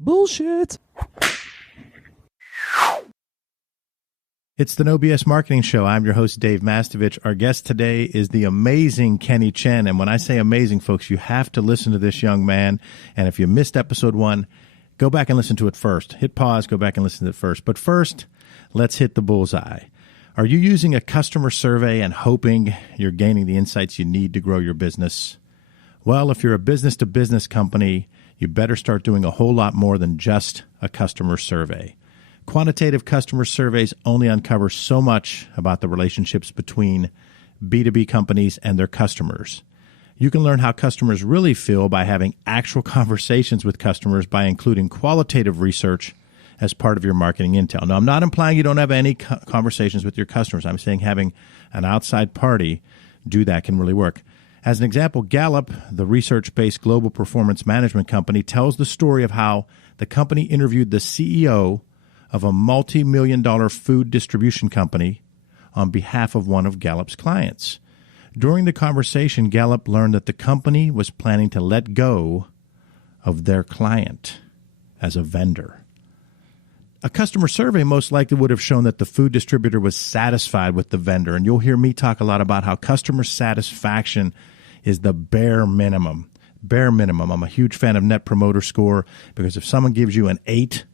Bullshit. It's the No BS Marketing Show. I'm your host, Dave Mastovich. Our guest today is the amazing Kenny Chen. And when I say amazing, folks, you have to listen to this young man. And if you missed episode 1, go back and listen to it first. Hit pause, go back and listen to it first. But first, let's hit the bullseye. Are you using a customer survey and hoping you're gaining the insights you need to grow your business? Well, if you're a business-to-business company, you better start doing a whole lot more than just a customer survey. Quantitative customer surveys only uncover so much about the relationships between B2B companies and their customers. You can learn how customers really feel by having actual conversations with customers by including qualitative research as part of your marketing intel. Now, I'm not implying you don't have any conversations with your customers. I'm saying having an outside party do that can really work. As an example, Gallup, the research-based global performance management company, tells the story of how the company interviewed the CEO of a multi-million-dollar food distribution company on behalf of one of Gallup's clients. During the conversation, Gallup learned that the company was planning to let go of their client as a vendor. A customer survey most likely would have shown that the food distributor was satisfied with the vendor, and you'll hear me talk a lot about how customer satisfaction is the bare minimum. Bare minimum. I'm a huge fan of Net Promoter Score because if someone gives you an 8,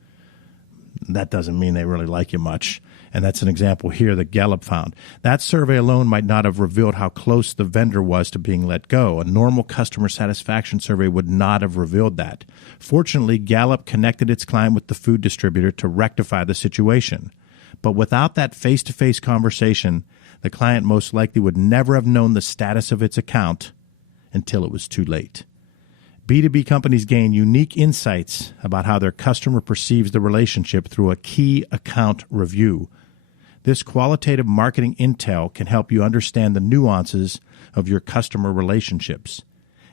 that doesn't mean they really like you much. And that's an example here that Gallup found. That survey alone might not have revealed how close the vendor was to being let go. A normal customer satisfaction survey would not have revealed that. Fortunately, Gallup connected its client with the food distributor to rectify the situation. But without that face-to-face conversation, the client most likely would never have known the status of its account until it was too late. B2B companies gain unique insights about how their customer perceives the relationship through a key account review. This qualitative marketing intel can help you understand the nuances of your customer relationships.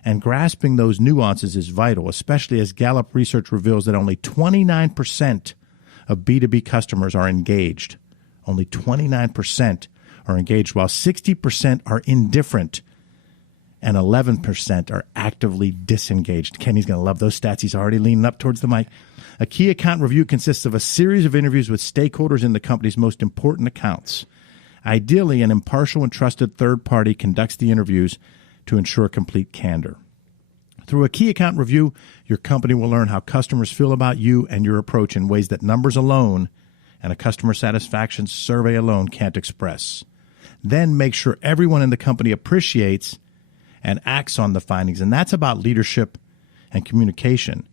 And grasping those nuances is vital, especially as Gallup research reveals that only 29% of B2B customers are engaged. Only 29% are engaged, while 60% are indifferent and 11% are actively disengaged. Kenny's going to love those stats. He's already leaning up towards the mic. A key account review consists of a series of interviews with stakeholders in the company's most important accounts. Ideally, an impartial and trusted third party conducts the interviews to ensure complete candor. Through a key account review, your company will learn how customers feel about you and your approach in ways that numbers alone and a customer satisfaction survey alone can't express. Then make sure everyone in the company appreciates and acts on the findings. And that's about leadership and communication.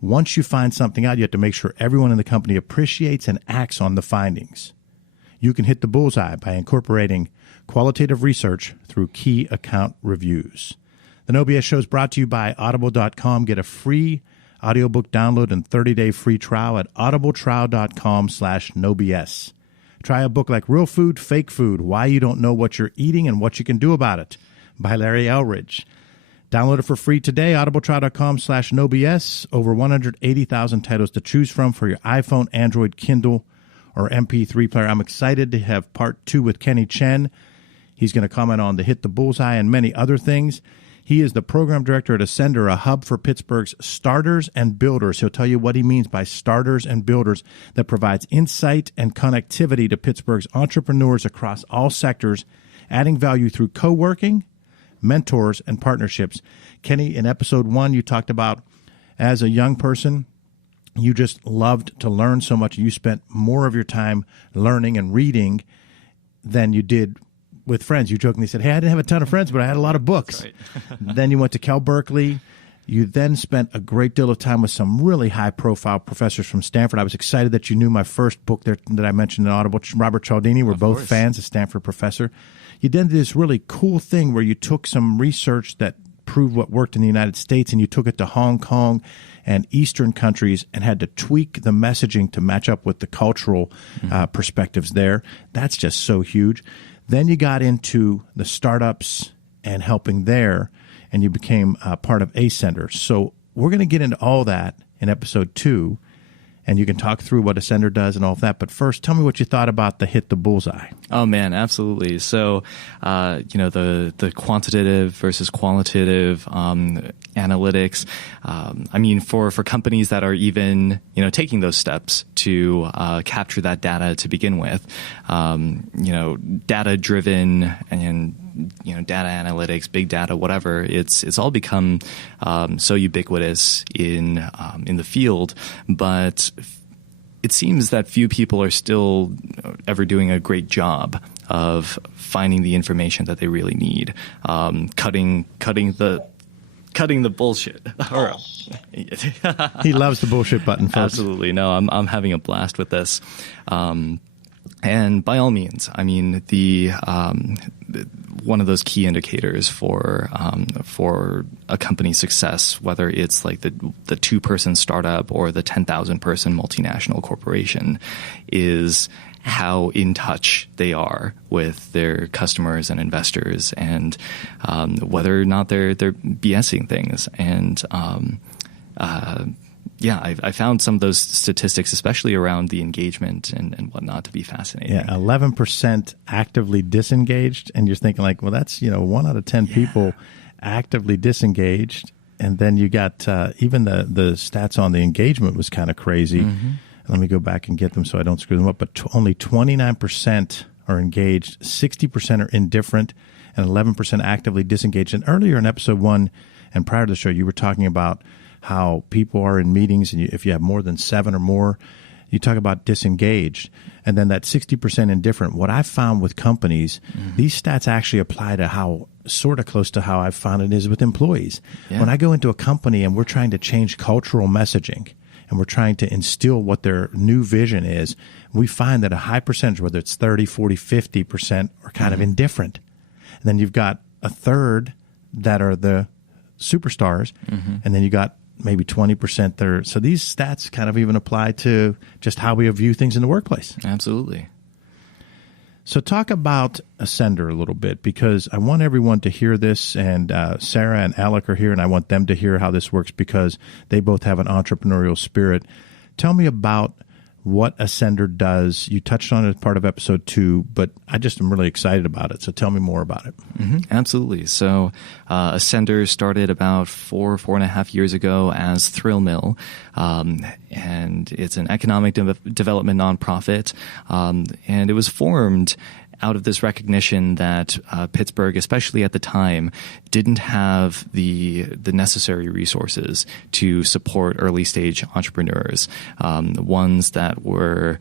Once you find something out, you have to make sure everyone in the company appreciates and acts on the findings. You can hit the bullseye by incorporating qualitative research through key account reviews. The No BS Show is brought to you by Audible.com. Get a free audiobook download and 30-day free trial at audibletrial.com/nobs. Try a book like Real Food, Fake Food, Why You Don't Know What You're Eating and What You Can Do About It by Larry Elridge. Download it for free today, audibletrial.com/nobs. Over 180,000 titles to choose from for your iPhone, Android, Kindle, or MP3 player. I'm excited to have part 2 with Kenny Chen. He's going to comment on the Hit the Bullseye and many other things. He is the program director at Ascender, a hub for Pittsburgh's starters and builders. He'll tell you what he means by starters and builders that provides insight and connectivity to Pittsburgh's entrepreneurs across all sectors, adding value through co-working, mentors, and partnerships. Kenny, in episode 1, you talked about as a young person, you just loved to learn so much. You spent more of your time learning and reading than you did with friends. You jokingly said, hey, I didn't have a ton of friends, but I had a lot of books. Right. Then you went to Cal Berkeley. You then spent a great deal of time with some really high-profile professors from Stanford. I was excited that you knew my first book there that I mentioned in Audible, Robert Cialdini. We're both fans, a Stanford professor. You then did this really cool thing where you took some research that proved what worked in the United States and you took it to Hong Kong and Eastern countries and had to tweak the messaging to match up with the cultural perspectives there. That's just so huge. Then you got into the startups and helping there, and you became part of Ascender. So we're going to get into all that in episode 2. and you can talk through what Ascender does and all of that. But first, tell me what you thought about the Hit the Bullseye. Oh man, absolutely. So, the quantitative versus qualitative analytics. I mean, for companies that are even taking those steps to capture that data to begin with, data driven and data analytics, big data, whatever. It's all become so ubiquitous in the field, but it seems that few people are still ever doing a great job of finding the information that they really need, cutting the bullshit. He loves the bullshit button, folks. Absolutely. No, I'm having a blast with this. And by all means, I mean, one of those key indicators for a company's success, whether it's like the 2-person startup or the 10,000-person multinational corporation, is how in touch they are with their customers and investors, and whether or not they're BSing things. And I found some of those statistics, especially around the engagement and whatnot, to be fascinating. Yeah, 11% actively disengaged, and you're thinking like, well, that's 1 out of 10 people actively disengaged, and then you got even the stats on the engagement was kind of crazy. Mm-hmm. Let me go back and get them so I don't screw them up. But only 29% are engaged, 60% are indifferent, and 11% actively disengaged. And earlier in episode 1 and prior to the show, you were talking about how people are in meetings, and if you have more than 7 or more, you talk about disengaged. And then that 60% indifferent. What I've found with companies, these stats actually apply to how sort of close to how I've found it is with employees. Yeah. When I go into a company and we're trying to change cultural messaging, and we're trying to instill what their new vision is, we find that a high percentage, whether it's 30, 40, 50%, are kind of indifferent. And then you've got a third that are the superstars, and then you got maybe 20% there. So these stats kind of even apply to just how we view things in the workplace. Absolutely. So talk about Ascender a little bit, because I want everyone to hear this, and Sarah and Alec are here, and I want them to hear how this works because they both have an entrepreneurial spirit. Tell me about what Ascender does. You touched on it as part of episode 2, but I just am really excited about it. So tell me more about it. Absolutely. So Ascender started about 4.5 years ago as Thrill Mill, and it's an economic development nonprofit, and it was formed out of this recognition that Pittsburgh, especially at the time, didn't have the necessary resources to support early stage entrepreneurs, ones that were,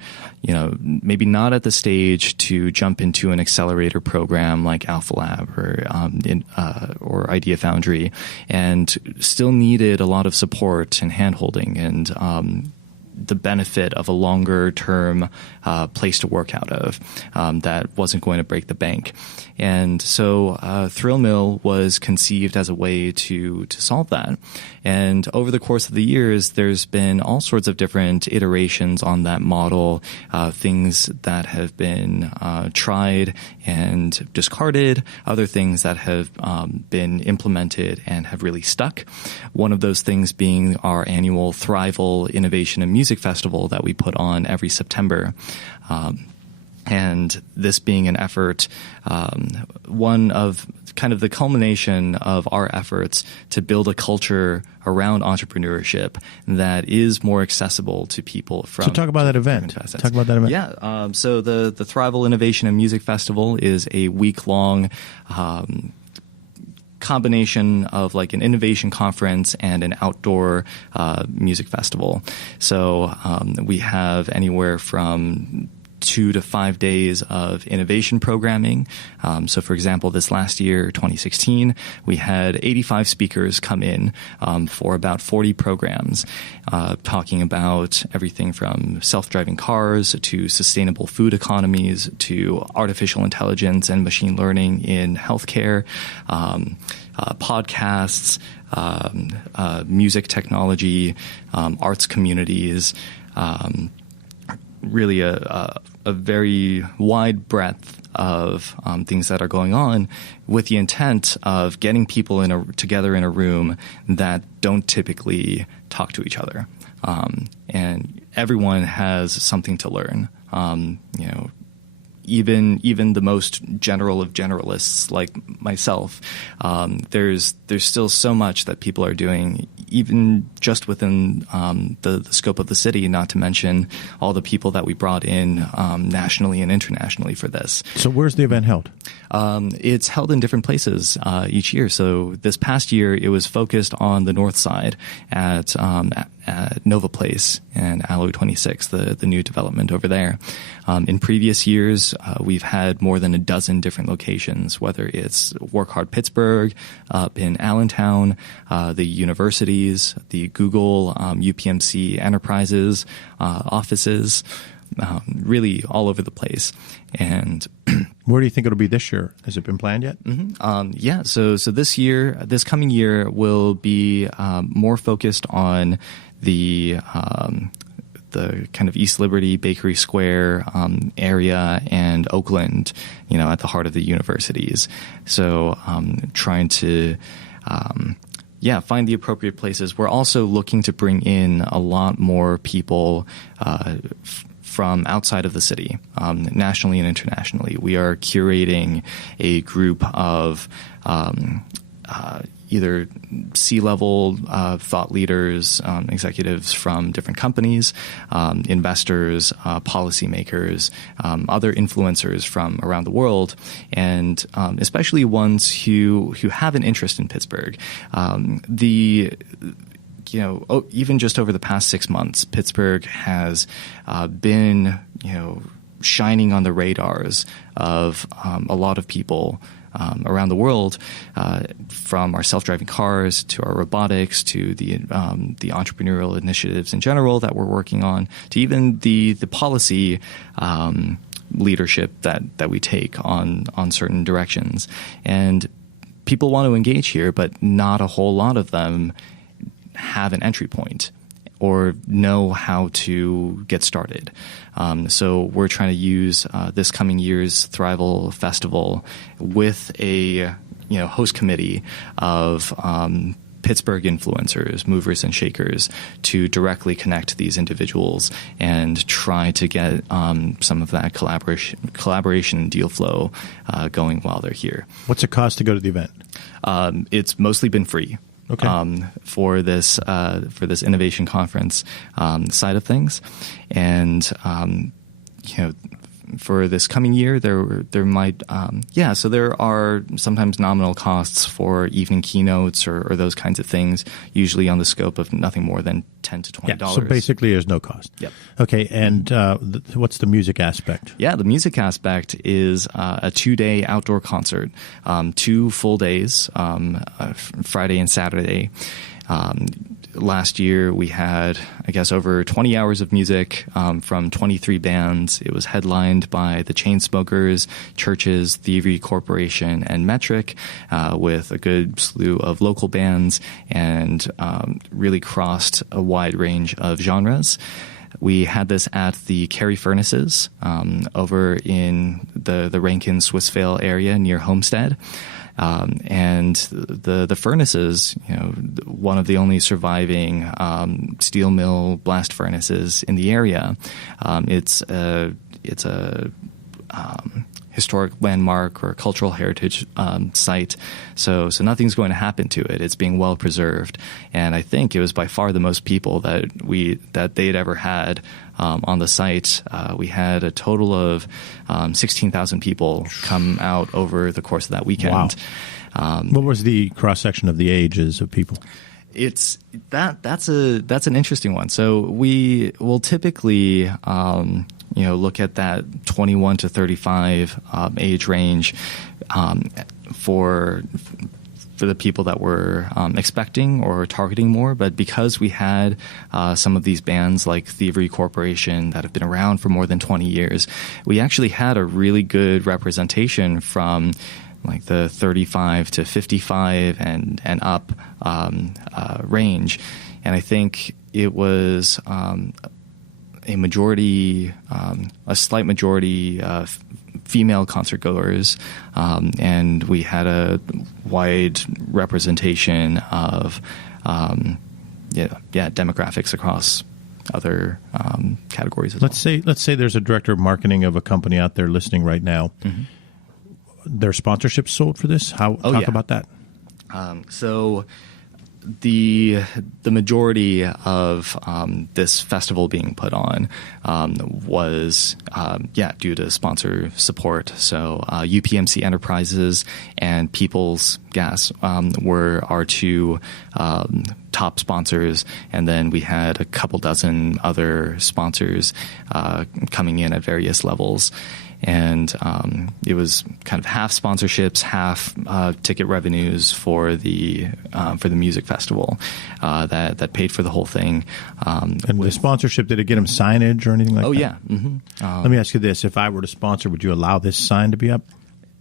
maybe not at the stage to jump into an accelerator program like Alpha Lab or Idea Foundry, and still needed a lot of support and handholding and the benefit of a longer term place to work out of that wasn't going to break the bank. And so Thrill Mill was conceived as a way to solve that. And over the course of the years, there's been all sorts of different iterations on that model, things that have been tried and discarded, other things that have been implemented and have really stuck. One of those things being our annual Thrival Innovation and Music Festival that we put on every September. And this being an effort, one of kind of the culmination of our efforts to build a culture around entrepreneurship that is more accessible to people from. So talk about that event. Talk about that event. Yeah. So the Thrival Innovation and Music Festival is a week-long combination of like an innovation conference and an outdoor music festival. So we have anywhere from 2 to 5 days of innovation programming. So, for example, this last year, 2016, we had 85 speakers come in for about 40 programs, talking about everything from self-driving cars to sustainable food economies to artificial intelligence and machine learning in healthcare, podcasts, music technology, arts communities, really a very wide breadth of things that are going on, with the intent of getting people together in a room that don't typically talk to each other. and everyone has something to learn. Even the most general of generalists like myself, there's still so much that people are doing, even just within the scope of the city, not to mention all the people that we brought in nationally and internationally for this. So where's the event held? It's held in different places each year. So this past year, it was focused on the north side at Nova Place and Alloy 26, the new development over there. In previous years, we've had more than a dozen different locations, whether it's Work Hard Pittsburgh, up in Allentown, the universities, the Google, UPMC enterprises, offices, really all over the place. And where do you think it'll be this year? Has it been planned yet? Yeah. So this coming year will be more focused on the kind of East Liberty, Bakery Square area and Oakland, at the heart of the universities. So trying to find the appropriate places. We're also looking to bring in a lot more people from outside of the city, nationally and internationally. We are curating a group of either C-level thought leaders, executives from different companies, investors, policymakers, other influencers from around the world, and especially ones who have an interest in Pittsburgh. Even just over the past 6 months, Pittsburgh has been, shining on the radars of a lot of people around the world, from our self-driving cars to our robotics to the entrepreneurial initiatives in general that we're working on, to even the policy leadership that we take on certain directions. And people want to engage here, but not a whole lot of them have an entry point or know how to get started. So we're trying to use this coming year's Thrival Festival with a host committee of Pittsburgh influencers, movers and shakers, to directly connect these individuals and try to get some of that collaboration and deal flow going while they're here. What's the cost to go to the event? It's mostly been free. Okay. For this innovation conference side of things, and for this coming year, there might so there are sometimes nominal costs for evening keynotes or those kinds of things, usually on the scope of nothing more than $10 to $20. Yeah, so basically there's no cost. Yep. Okay, and what's the music aspect? Yeah, the music aspect is a 2-day outdoor concert, 2 full days, Friday and Saturday. Last year, we had, over 20 hours of music from 23 bands. It was headlined by the Chainsmokers, Churches, Thievery Corporation, and Metric, with a good slew of local bands, and really crossed a wide range of genres. We had this at the Carey Furnaces over in the Rankin Swissvale area near Homestead. And the furnaces, one of the only surviving steel mill blast furnaces in the area. It's a historic landmark or cultural heritage site, so nothing's going to happen to it. It's being well preserved, and I think it was by far the most people that they'd ever had on the site. We had a total of 16,000 people come out over the course of that weekend. Wow. What was the cross section of the ages of people? It's that's an interesting one. So we will typically look at that 21 to 35 age range for the people that we're expecting or targeting more. But because we had some of these bands like Thievery Corporation that have been around for more than 20 years, we actually had a really good representation from like the 35 to 55 and up range. And I think it was a slight majority female concert goers, and we had a wide representation of demographics across other categories as Let's say there's a director of marketing of a company out there listening right now. Mm-hmm. Their sponsorship sold for this? Talk about that. So the majority of this festival being put on was due to sponsor support. So UPMC Enterprises and People's Gas were our two top sponsors, and then we had a couple dozen other sponsors coming in at various levels. And it was kind of half sponsorships, half ticket revenues for the music festival that paid for the whole thing. And the sponsorship, did it get them signage or anything like that? Oh, yeah. Mm-hmm. Let me ask you this. If I were to sponsor, would you allow this sign to be up?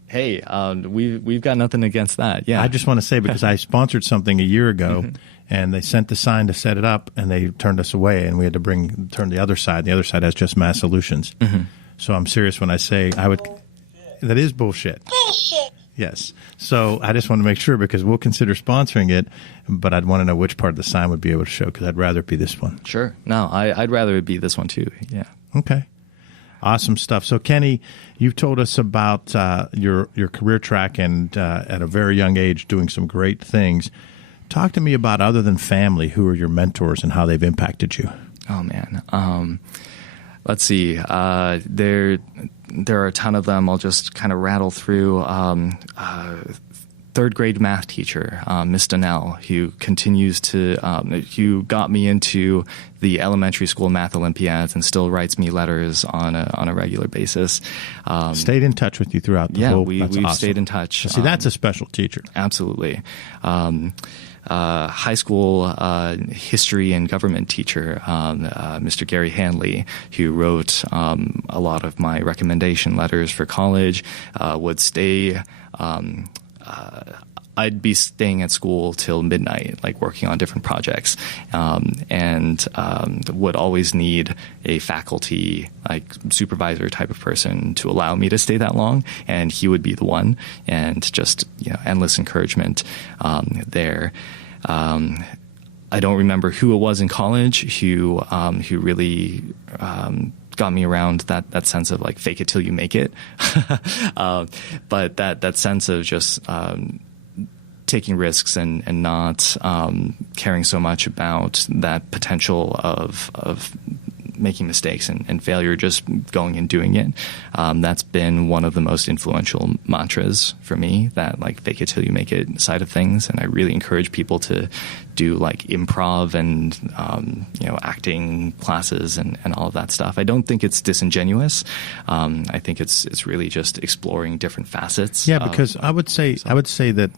Hey, we've got nothing against that. Yeah. I just want to say, because I sponsored something a year ago, mm-hmm. and they sent the sign to set it up, and they turned us away, and we had to turn the other side. The other side has just Mass Solutions. Mm-hmm. So I'm serious when I say I would. That is bullshit. Bullshit. Yes. So I just want to make sure, because we'll consider sponsoring it, but I'd want to know which part of the sign would be able to show, because I'd rather it be this one. Sure. No, I'd rather it be this one too. Yeah. Okay. Awesome stuff. So Kenny, you've told us about your career track and at a very young age doing some great things. Talk to me about, other than family, who are your mentors and how they've impacted you. Oh man. Let's see. There are a ton of them. I'll just kind of rattle through. Third grade math teacher, Miss Donnell, who continues to, who got me into the elementary school math Olympiads and still writes me letters on a regular basis. Stayed in touch with you throughout the whole. We've awesome. stayed in touch. See, that's a special teacher. Absolutely. High school history and government teacher, Mr. Gary Hanley, who wrote a lot of my recommendation letters for college, would stay. I'd be staying at school till midnight, like working on different projects, and would always need a faculty, like supervisor type of person to allow me to stay that long, and he would be the one, and just endless encouragement there. I don't remember who it was in college who really got me around that sense of like fake it till you make it, but that sense of just taking risks and not caring so much about that potential of making mistakes and failure, just going and doing it. That's been one of the most influential mantras for me, that like fake it till you make it side of things. And I really encourage people to do like improv and acting classes and all of that stuff. I don't think it's disingenuous. I think it's really just exploring different facets. Yeah, because I would say that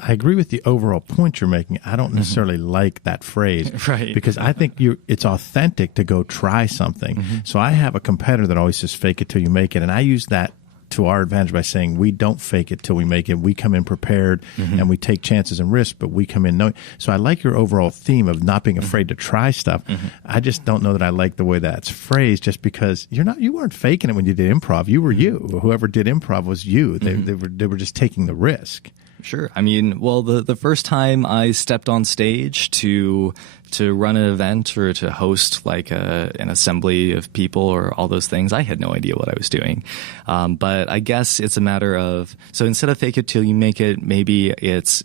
I agree with the overall point you're making. I don't necessarily like that phrase, right? Because I think it's authentic to go try something. Mm-hmm. So I have a competitor that always says fake it till you make it, and I use that to our advantage by saying we don't fake it till we make it. We come in prepared, mm-hmm. and we take chances and risks, but we come in knowing. So I like your overall theme of not being afraid to try stuff. Mm-hmm. I just don't know that I like the way that's phrased, just because you weren't faking it when you did improv. You were you. Whoever did improv was you. They were just taking the risk. Sure. I mean, well, the first time I stepped on stage to run an event or to host like an assembly of people or all those things, I had no idea what I was doing. But I guess it's a matter of, so instead of fake it till you make it, maybe it's,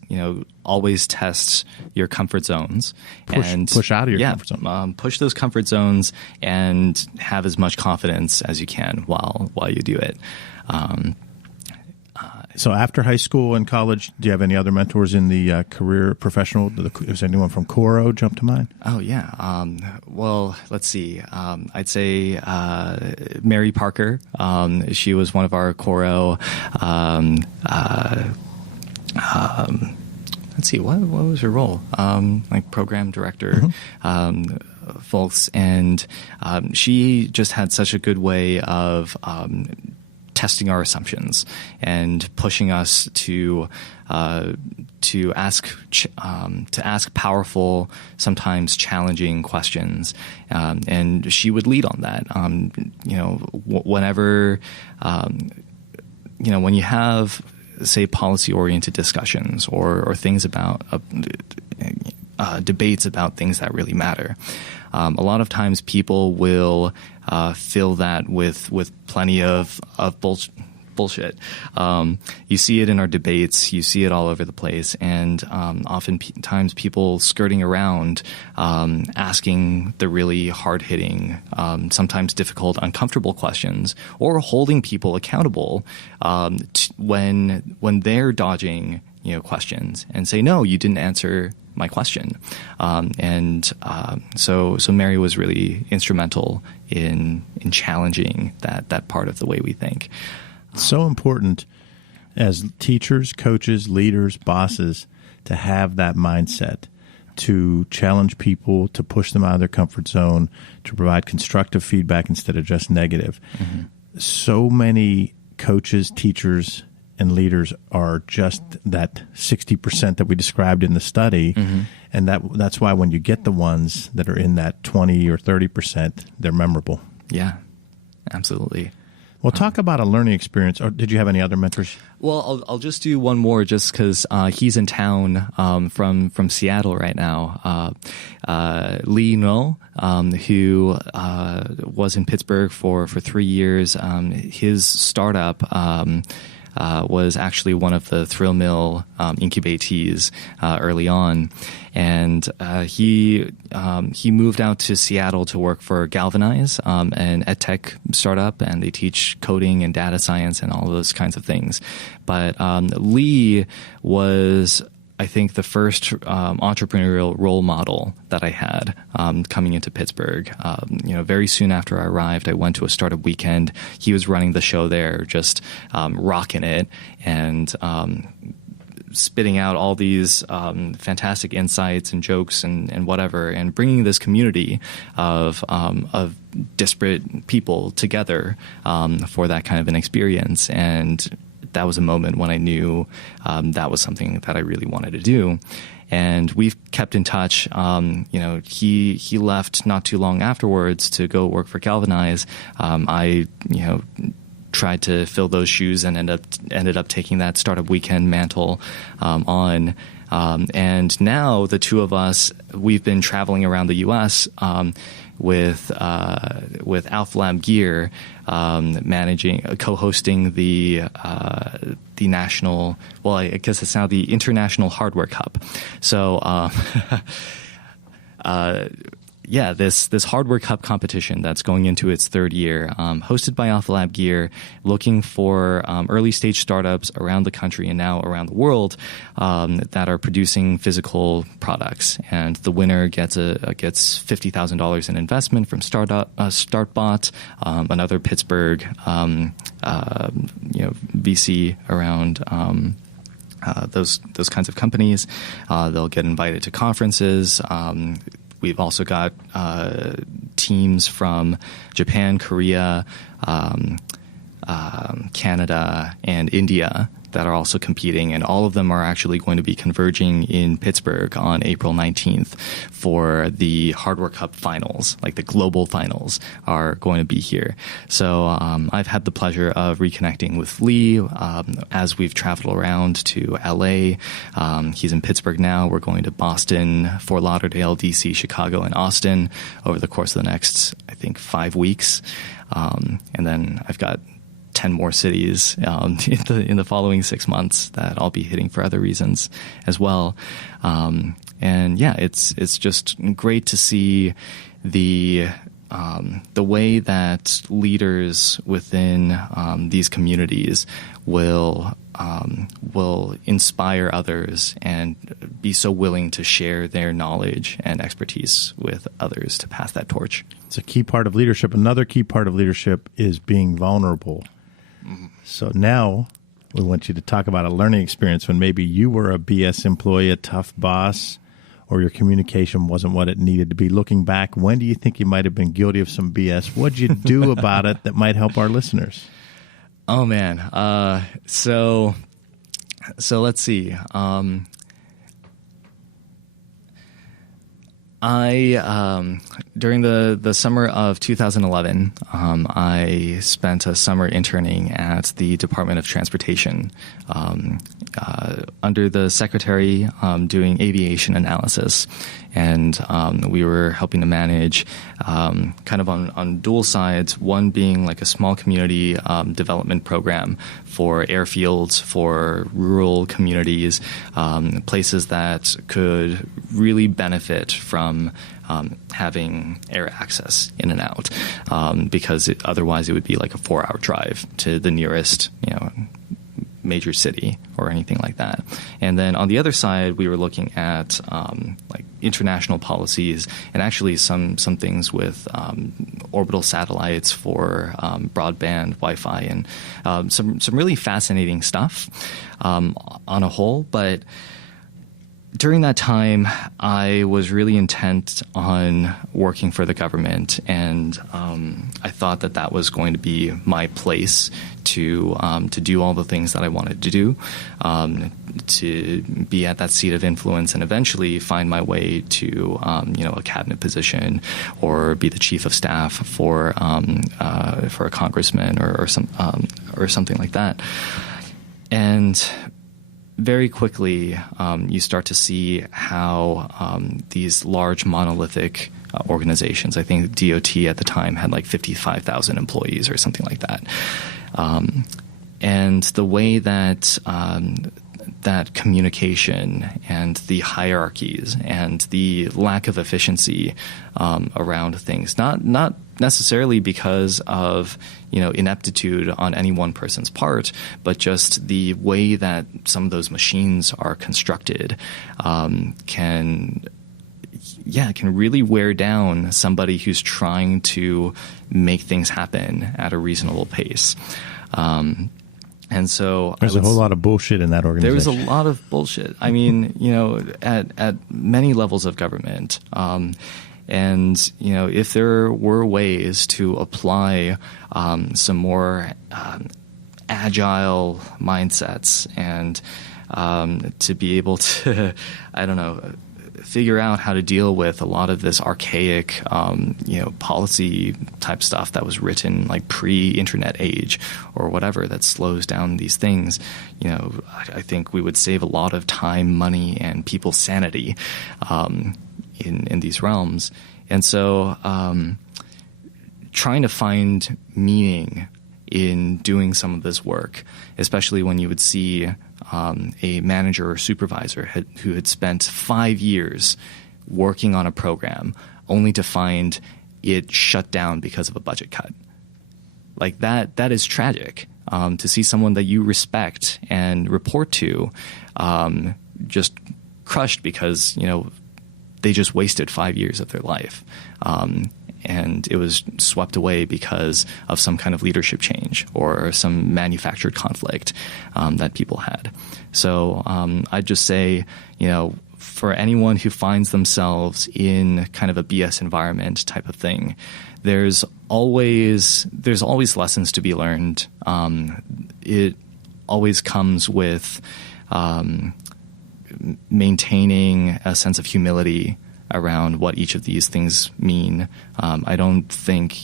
always test your comfort zones. Push out of your comfort zone. Push those comfort zones and have as much confidence as you can while you do it. So after high school and college, do you have any other mentors in the career professional? Does anyone from Coro jump to mind? Oh, yeah. Well, let's see. I'd say Mary Parker. She was one of our Coro. Let's see. What was her role? Like program director. Mm-hmm. Folks. And she just had such a good way of testing our assumptions and pushing us to ask powerful, sometimes challenging questions, and she would lead on that. Whenever when you have, say, policy-oriented discussions or things about debates about things that really matter. A lot of times people will fill that with plenty of bullshit. You see it in our debates. You see it all over the place. And oftentimes people skirting around, asking the really hard-hitting, sometimes difficult, uncomfortable questions, or holding people accountable when they're dodging questions and say, no, you didn't answer my question. So Mary was really instrumental in challenging that part of the way we think. So important as teachers, coaches, leaders, bosses to have that mindset, to challenge people, to push them out of their comfort zone, to provide constructive feedback instead of just negative. Mm-hmm. So many coaches, teachers, and leaders are just that 60% that we described in the study. Mm-hmm. And that's why when you get the ones that are in that 20 or 30%, they're memorable. Yeah, absolutely. Well, talk about a learning experience. Or did you have any other mentors? Well, I'll just do one more, just because he's in town from Seattle right now. Lee No, who was in Pittsburgh for 3 years. His startup was actually one of the Thrill Mill incubatees early on, and he moved out to Seattle to work for Galvanize, an edtech startup, and they teach coding and data science and all those kinds of things. But Lee was, I think, the first entrepreneurial role model that I had coming into Pittsburgh. Very soon after I arrived, I went to a startup weekend. He was running the show there, just rocking it and spitting out all these fantastic insights and jokes and whatever, and bringing this community of disparate people together for that kind of an experience. And that was a moment when I knew that was something that I really wanted to do. And we've kept in touch. He left not too long afterwards to go work for Galvanize. I tried to fill those shoes and ended up taking that startup weekend mantle on. And now the two of us, we've been traveling around the U.S. With Alpha Lab Gear, co-hosting the national. Well, I guess it's now the International Hardware Cup. So. This Hardware Cup competition that's going into its third year, hosted by Alpha Lab Gear, looking for early stage startups around the country and now around the world that are producing physical products. And the winner gets $50,000 in investment from Startbot, another Pittsburgh VC around. Those kinds of companies. They'll get invited to conferences. We've also got teams from Japan, Korea, Canada, and India that are also competing, and all of them are actually going to be converging in Pittsburgh on April 19th for the Hardware Cup finals, like the global finals are going to be here. So I've had the pleasure of reconnecting with Lee as we've traveled around to LA. He's in Pittsburgh now. We're going to Boston, Fort Lauderdale, DC, Chicago, and Austin over the course of the next, I think, 5 weeks. And then I've got 10 more cities in the following 6 months that I'll be hitting for other reasons as well. It's just great to see the way that leaders within these communities will inspire others and be so willing to share their knowledge and expertise with others to pass that torch. It's a key part of leadership. Another key part of leadership is being vulnerable. So now we want you to talk about a learning experience when maybe you were a BS employee, a tough boss, or your communication wasn't what it needed to be. Looking back, when do you think you might have been guilty of some BS? What'd you do about it that might help our listeners? Oh, man. So let's see. I during the summer of 2011, I spent a summer interning at the Department of Transportation under the secretary doing aviation analysis. And we were helping to manage kind of on dual sides, one being like a small community development program for airfields, for rural communities, places that could really benefit from having air access in and out, because otherwise it would be like a 4-hour drive to the nearest, major city or anything like that. And then on the other side, we were looking at like international policies and actually some things with orbital satellites for broadband, Wi-Fi, and some really fascinating stuff on a whole. But during that time, I was really intent on working for the government, and I thought that was going to be my place to do all the things that I wanted to do, to be at that seat of influence, and eventually find my way to a cabinet position or be the chief of staff for a congressman or something like that, and very quickly, you start to see how these large monolithic organizations, I think DOT at the time had like 55,000 employees or something like that. And the way that that communication and the hierarchies and the lack of efficiency around things, not necessarily because of ineptitude on any one person's part, but just the way that some of those machines are constructed can really wear down somebody who's trying to make things happen at a reasonable pace. And so there's a whole lot of bullshit in that organization. There was a lot of bullshit. I mean, at many levels of government. And, if there were ways to apply some more agile mindsets and to be able to, figure out how to deal with a lot of this archaic, policy type stuff that was written like pre-internet age or whatever that slows down these things, I think we would save a lot of time, money, and people's sanity in these realms. And so trying to find meaning in doing some of this work, especially when you would see a manager or supervisor who had spent 5 years working on a program only to find it shut down because of a budget cut. Like that is tragic. To see someone that you respect and report to just crushed because, they just wasted 5 years of their life. And it was swept away because of some kind of leadership change or some manufactured conflict that people had. So I'd just say, for anyone who finds themselves in kind of a BS environment type of thing, there's always lessons to be learned. It always comes with maintaining a sense of humility around what each of these things mean. I don't think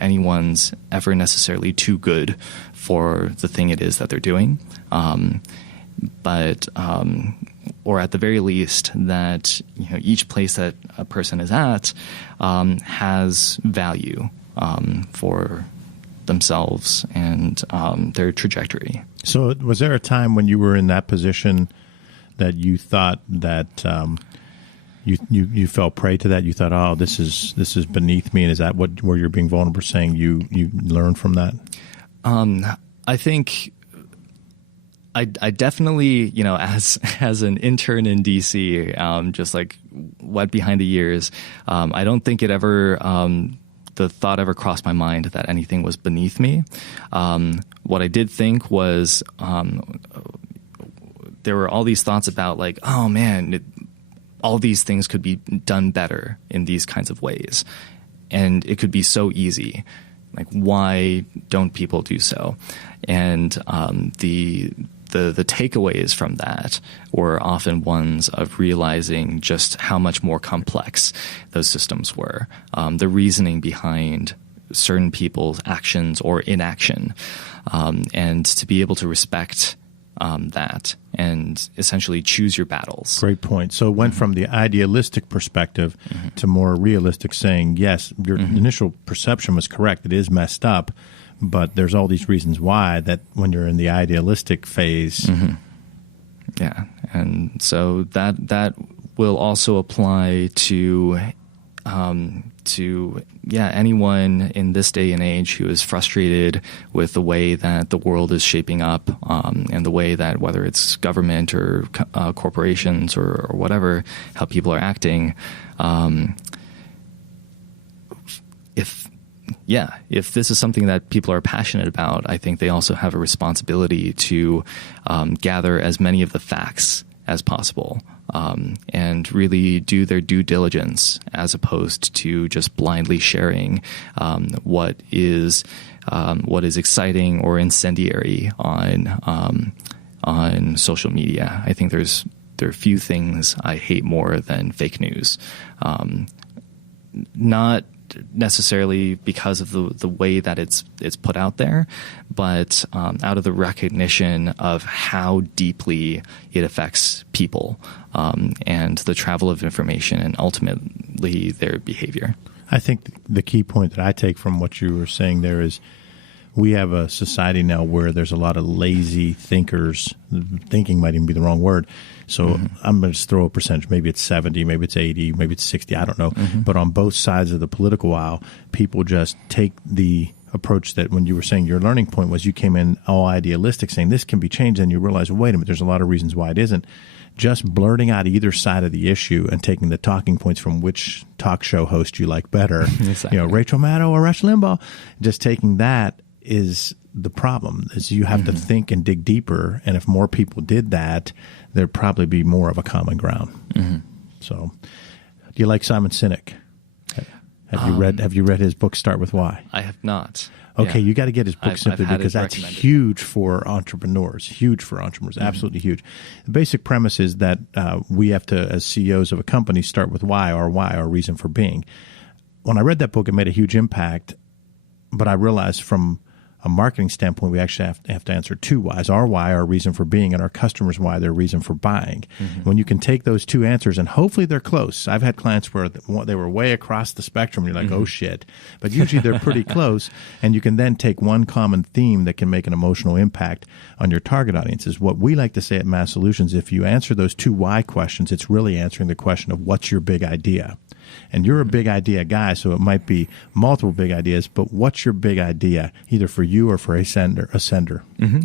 anyone's ever necessarily too good for the thing it is that they're doing, but or at the very least that each place that a person is at has value for themselves and their trajectory. So, was there a time when you were in that position that you thought that you fell prey to that? You thought, oh, this is beneath me, and is that where you're being vulnerable, saying you learned from that? I think I definitely, as an intern in DC, just like wet behind the ears, I don't think it ever the thought ever crossed my mind that anything was beneath me. What I did think was there were all these thoughts about like, oh man, all these things could be done better in these kinds of ways. And it could be so easy. Like, why don't people do so? And the the takeaways from that were often ones of realizing just how much more complex those systems were. The reasoning behind certain people's actions or inaction, and to be able to respect that and essentially choose your battles. Great point. So it went from the idealistic perspective to more realistic, saying, yes, your initial perception was correct. It is messed up, but there's all these reasons why that when you're in the idealistic phase. Yeah. And so that will also apply to anyone in this day and age who is frustrated with the way that the world is shaping up, and the way that, whether it's government or corporations or whatever, how people are acting. If this is something that people are passionate about, I think they also have a responsibility to gather as many of the facts as possible, and really do their due diligence, as opposed to just blindly sharing what is exciting or incendiary on social media. I think there are few things I hate more than fake news. Not necessarily because of the way that it's put out there, but out of the recognition of how deeply it affects people, and the travel of information and ultimately their behavior. I think the key point that I take from what you were saying there is we have a society now where there's a lot of lazy thinkers. Thinking might even be the wrong word. So I'm going to just throw a percentage. Maybe it's 70, maybe it's 80, maybe it's 60. I don't know. But on both sides of the political aisle, people just take the approach that when you were saying your learning point was you came in all idealistic saying this can be changed, and you realize, well, wait a minute, there's a lot of reasons why it isn't. Just blurting out either side of the issue and taking the talking points from which talk show host you like better, exactly. Rachel Maddow or Rush Limbaugh, just taking that is the problem, is you have to think and dig deeper. And if more people did that, there'd probably be more of a common ground. So do you like Simon Sinek? Have you read his book, Start With Why? I have not. Okay, you got to get his book simply I've because that's huge for entrepreneurs. Absolutely huge. The basic premise is that we have to, as CEOs of a company, start with why, our reason for being. When I read that book, it made a huge impact, but I realized from a marketing standpoint, we actually have to answer two whys: our why, our reason for being, and our customers' why, their reason for buying. When you can take those two answers, and hopefully they're close. I've had clients where they were way across the spectrum. You're like, oh, shit. But usually they're pretty close, and you can then take one common theme that can make an emotional impact on your target audiences. What we like to say at Mass Solutions, if you answer those two why questions, it's really answering the question of what's your big idea. And you're a big idea guy, so it might be multiple big ideas, but what's your big idea, either for you or for a sender?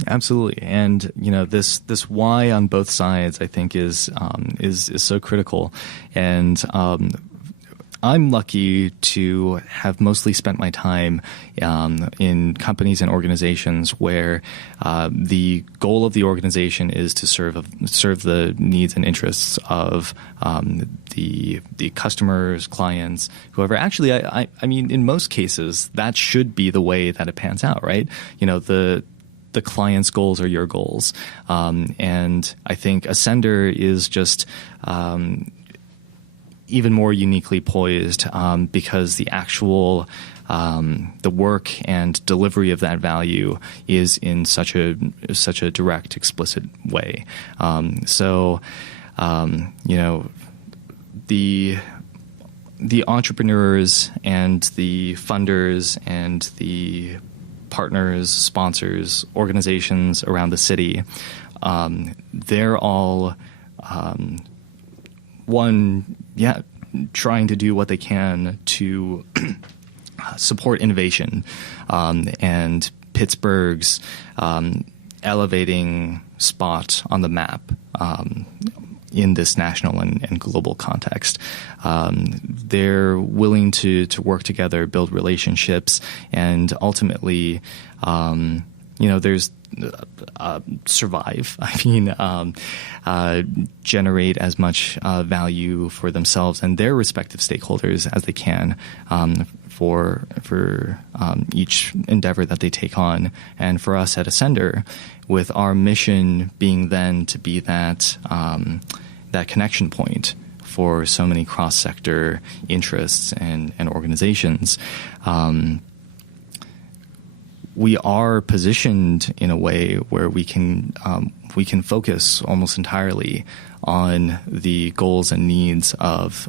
Absolutely. And, this why on both sides, I think, is so critical. And I'm lucky to have mostly spent my time in companies and organizations where the goal of the organization is to serve the needs and interests of the customers, clients, whoever. Actually, I mean, in most cases, that should be the way that it pans out, right? The client's goals are your goals, and I think a sender is just even more uniquely poised because the actual the work and delivery of that value is in such a direct, explicit way. The entrepreneurs and the funders and the partners, sponsors, organizations around the city, they're all trying to do what they can to support innovation, and Pittsburgh's elevating spot on the map in this national and global context. They're willing to work together, build relationships, and ultimately there's survive. I mean, generate as much value for themselves and their respective stakeholders as they can for each endeavor that they take on. And for us at Ascender, with our mission being then to be that that connection point for so many cross-sector interests and organizations, we are positioned in a way where we can focus almost entirely on the goals and needs of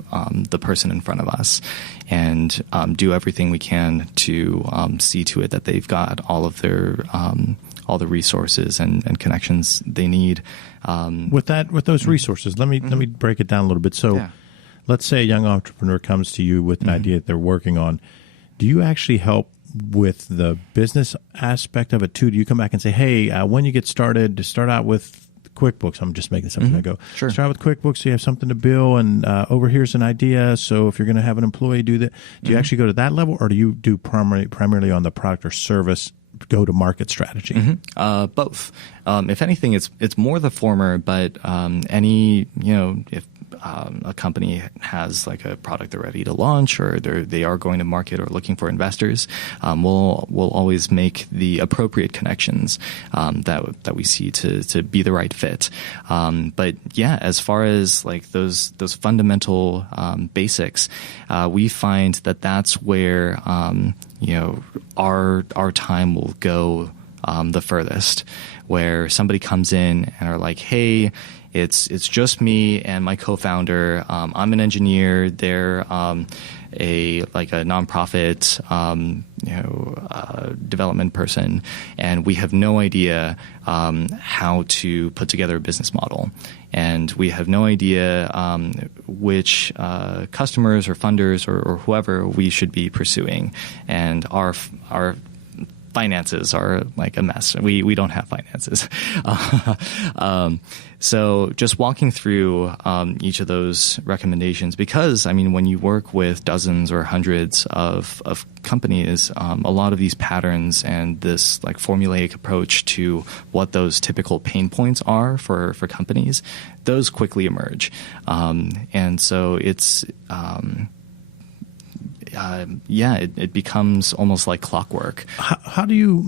the person in front of us, and do everything we can to see to it that they've got all of their all the resources and connections they need. With those resources, let me break it down a little bit. So, let's say a young entrepreneur comes to you with an idea that they're working on. Do you actually help with the business aspect of it too? Do you come back and say, hey, when you get started, to start out with QuickBooks, I'm just making something I go, sure. Start with QuickBooks so you have something to bill, and over here's an idea, so if you're going to have an employee do that, do you actually go to that level, or do you do primarily on the product or service go-to-market strategy? Both. If anything, it's more the former, but if a company has like a product they're ready to launch, or they are going to market or looking for investors, we'll always make the appropriate connections that we see to be the right fit. But yeah, as far as like those fundamental basics, we find that that's where our time will go the furthest, where somebody comes in and are like, hey, it's just me and my co-founder. I'm an engineer. They're a nonprofit development person, and we have no idea how to put together a business model, and we have no idea which customers or funders or whoever we should be pursuing, and our finances are like a mess. We don't have finances. So just walking through each of those recommendations, because, I mean, when you work with dozens or hundreds of companies, a lot of these patterns and this like formulaic approach to what those typical pain points are for companies, those quickly emerge. And so it's... it becomes almost like clockwork. How do you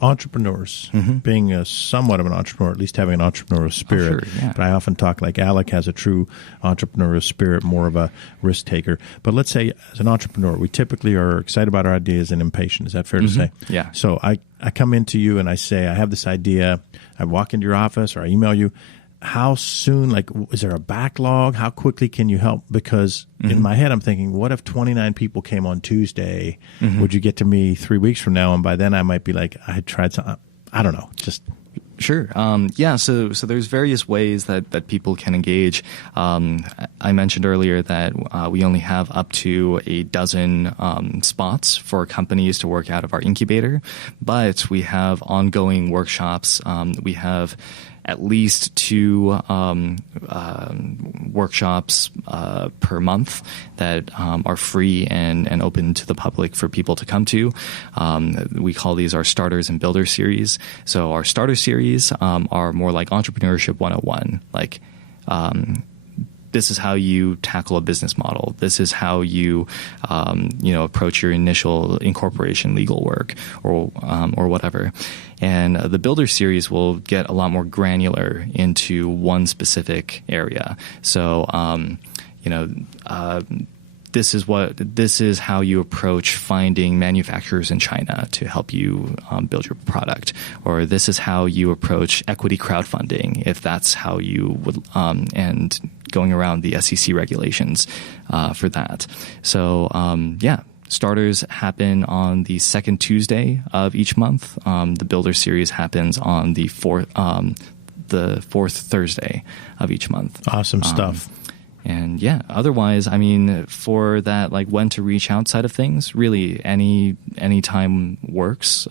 entrepreneurs, being somewhat of an entrepreneur, at least having an entrepreneurial spirit, but I often talk like Alec has a true entrepreneurial spirit, more of a risk taker. But let's say as an entrepreneur, we typically are excited about our ideas and impatient. Is that fair to say? Yeah. So I come into you and I say, I have this idea. I walk into your office or I email you. How soon, like, is there a backlog? How quickly can you help? Because in my head, I'm thinking, what if 29 people came on Tuesday? Would you get to me 3 weeks from now? And by then I might be like, I had tried something. I don't know. Just... Sure. So there's various ways that people can engage. I mentioned earlier that we only have up to a dozen spots for companies to work out of our incubator, but we have ongoing workshops. We have at least 2 workshops per month that are free and open to the public for people to come to. We call these our Starters and Builders series. So our Starter series are more like Entrepreneurship 101, like this is how you tackle a business model. This is how you, approach your initial incorporation legal work or whatever. And the Builder series will get a lot more granular into one specific area. So, this is how you approach finding manufacturers in China to help you build your product, or this is how you approach equity crowdfunding, if that's how you would, and going around the SEC regulations for that. So, Starters happen on the second Tuesday of each month. The Builder series happens on the fourth Thursday of each month. Awesome stuff. And otherwise, I mean, for that, like when to reach outside of things, really any time works.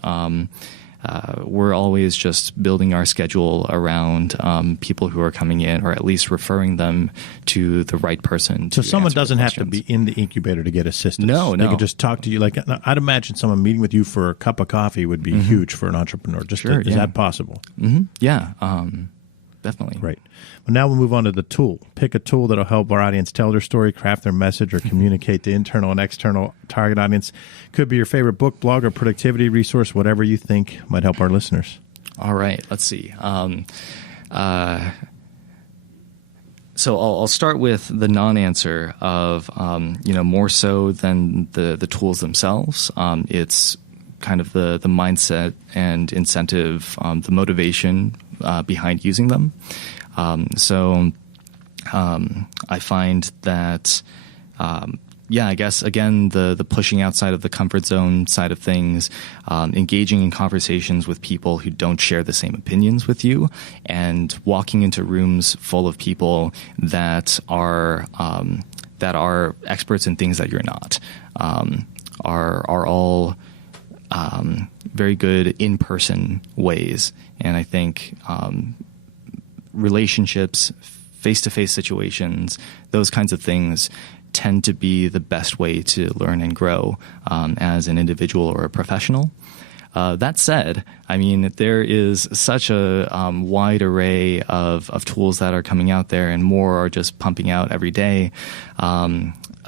we're always just building our schedule around people who are coming in, or at least referring them to the right person. So someone doesn't have to be in the incubator to get assistance. No. They could just talk to you. Like, I'd imagine someone meeting with you for a cup of coffee would be huge for an entrepreneur. Is that possible? Mm-hmm. Yeah, definitely. Right. Well, now we'll move on to the tool. Pick a tool that'll help our audience tell their story, craft their message, or communicate to internal and external target audience. Could be your favorite book, blog, or productivity resource, whatever you think might help our listeners. All right. Let's see. So I'll start with the non-answer of, more so than the tools themselves. It's kind of the mindset and incentive, the motivation behind using them. So I find that, I guess, again, the pushing outside of the comfort zone side of things, engaging in conversations with people who don't share the same opinions with you, and walking into rooms full of people that are experts in things that you're not, are all very good in-person ways. And I think relationships, face-to-face situations, those kinds of things tend to be the best way to learn and grow as an individual or a professional. That said, I mean, there is such a wide array of tools that are coming out there, and more are just pumping out every day.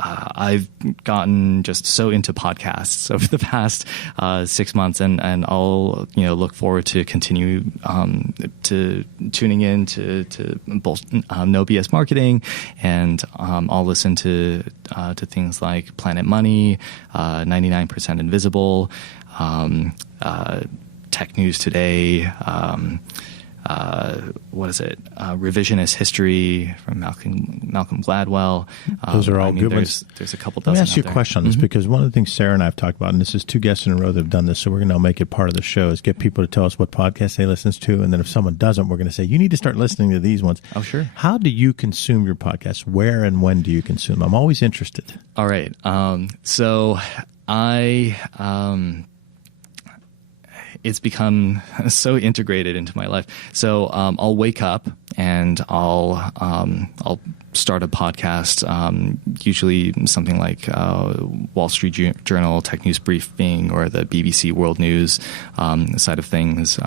I've gotten just so into podcasts over the past 6 months, and I'll look forward to continue to tuning in to both No BS Marketing, and I'll listen to things like Planet Money, 99% Invisible, Tech News Today. What is it? Revisionist History from Malcolm Gladwell. Those are all good ones. There's a couple dozen. Let me ask you a question on this, because one of the things Sarah and I have talked about, and this is 2 guests in a row that have done this, so we're going to make it part of the show, is get people to tell us what podcasts they listen to, and then if someone doesn't, we're going to say, you need to start listening to these ones. Oh, sure. How do you consume your podcasts? Where and when do you consume? I'm always interested. All right. So I... it's become so integrated into my life. So I'll wake up and I'll start a podcast, usually something like Wall Street Journal, Tech News Briefing, or the BBC World News side of things,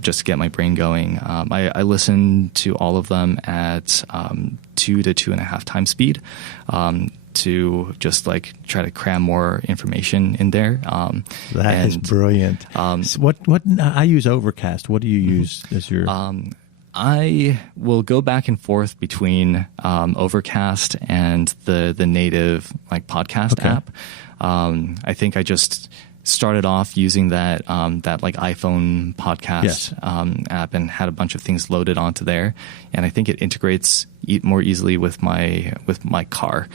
just to get my brain going. I listen to all of them at 2 to 2.5 times speed. To just try to cram more information in there. That is brilliant. So what I use Overcast. What do you use as your? I will go back and forth between Overcast and the native podcast app. I think I just started off using that iPhone podcast app, and had a bunch of things loaded onto there, and I think it integrates more easily with my car.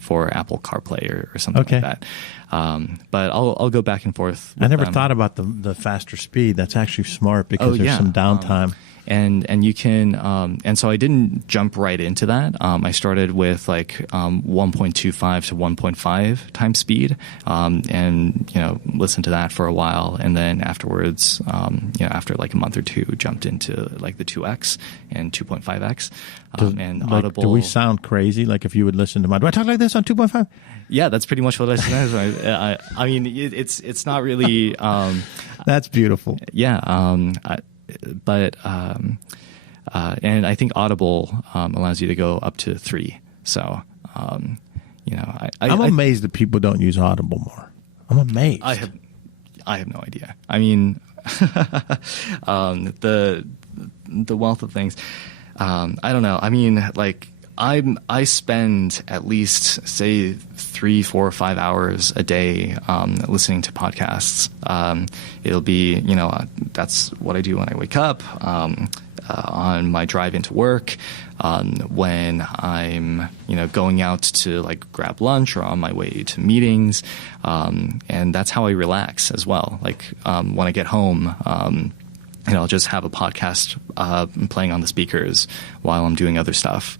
For Apple CarPlay or something like that. But I'll go back and forth with I never them. thought about the faster speed. That's actually smart, because there's some downtime. And you can and so I didn't jump right into that. I started with 1.25 to 1.5 times speed, and listened to that for a while, and then afterwards, after a month or two, jumped into the 2x and 2.5x. And Audible. Do we sound crazy? Like if you would listen to mine, do I talk like this on 2.5? Yeah, that's pretty much what I said. I mean, it's not really. That's beautiful. Yeah. But and I think Audible allows you to go up to 3. So I'm amazed that people don't use Audible more. I'm amazed. I have no idea. I mean, the wealth of things. I don't know. I mean, I spend at least, say, 3, 4, or 5 hours a day listening to podcasts. It'll be, that's what I do when I wake up, on my drive into work, when I'm, going out to grab lunch, or on my way to meetings, and that's how I relax as well. When I get home, I'll just have a podcast playing on the speakers while I'm doing other stuff.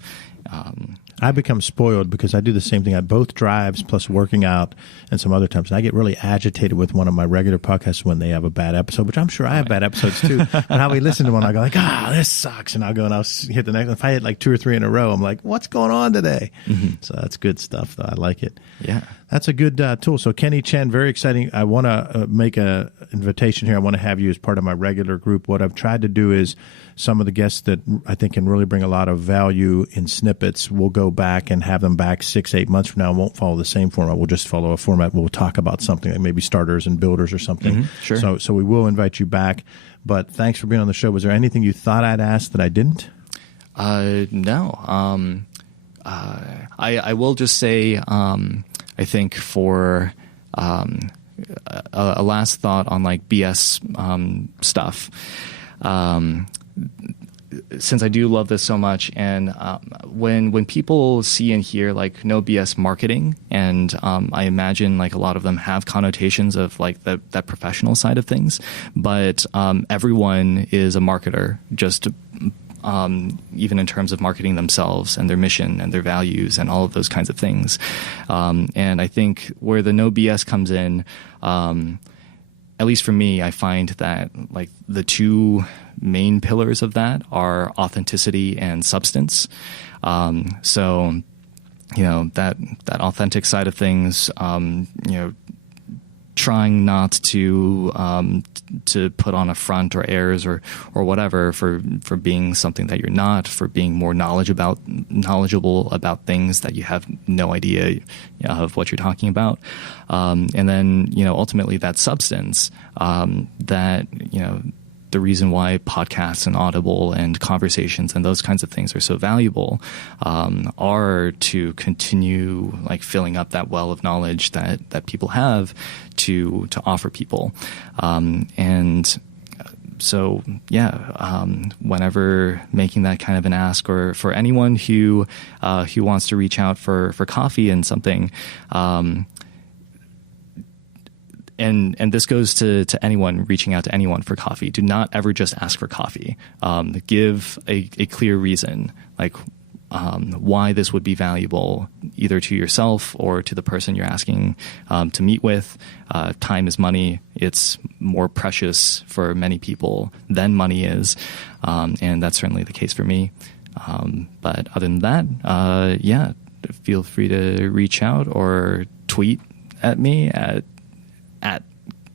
I become spoiled because I do the same thing. I both drives plus working out and some other times. And I get really agitated with one of my regular podcasts when they have a bad episode, which I'm sure I have bad episodes too. And how we listen to one, I go like, this sucks. And I'll go and I'll hit the next one. If I hit like 2 or 3 in a row, I'm like, what's going on today? Mm-hmm. So that's good stuff, though. I like it. Yeah. That's a good tool. So Kenny Chen, very exciting. I want to make an invitation here. I want to have you as part of my regular group. What I've tried to do is some of the guests that I think can really bring a lot of value in snippets, we'll go back and have them back 6-8 months from now. I won't follow the same format. We'll just follow a format. We'll talk about something like maybe starters and builders or something. Mm-hmm, sure. So we will invite you back. But thanks for being on the show. Was there anything you thought I'd ask that I didn't? No. I will just say, I think for a last thought on like BS stuff. Since I do love this so much, and when people see and hear like no BS marketing, and I imagine like a lot of them have connotations of like that professional side of things, but everyone is a marketer, just even in terms of marketing themselves and their mission and their values and all of those kinds of things. And I think where the no BS comes in, at least for me, I find that like the two main pillars of that are authenticity and substance. So, that authentic side of things, trying not to put on a front or airs or whatever for being something that you're not, for being more knowledgeable about things that you have no idea of what you're talking about, and then ultimately that substance, that the reason why podcasts and Audible and conversations and those kinds of things are so valuable are to continue like filling up that well of knowledge that people have to offer people. So whenever making that kind of an ask, or for anyone who wants to reach out for coffee and something, and this goes to anyone reaching out to anyone for coffee. Do not ever just ask for coffee. Give a clear reason, like why this would be valuable, either to yourself or to the person you're asking to meet with. Time is money. It's more precious for many people than money is, and that's certainly the case for me. But other than that, feel free to reach out or tweet at me at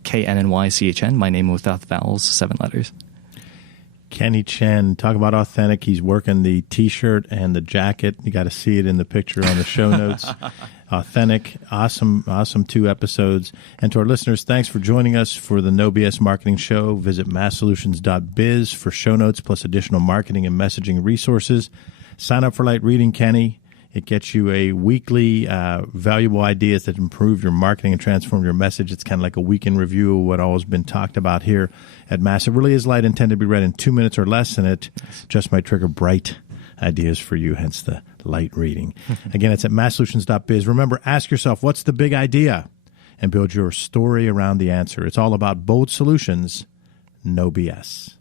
KNNYCHN, my name without the vowels, 7 letters. Kenny Chen, talk about authentic. He's working the T-shirt and the jacket. You got to see it in the picture on the show notes. Authentic, awesome 2 episodes. And to our listeners, thanks for joining us for the No BS Marketing Show. Visit masssolutions.biz for show notes plus additional marketing and messaging resources. Sign up for Light Reading, Kenny. It gets you a weekly valuable ideas that improve your marketing and transform your message. It's kind of like a weekend review of what all has been talked about here at Mass. It really is light, intended to be read in 2 minutes or less, and it just might trigger bright ideas for you, hence the light reading. Again, it's at masssolutions.biz. Remember, ask yourself, what's the big idea? And build your story around the answer. It's all about bold solutions, no BS.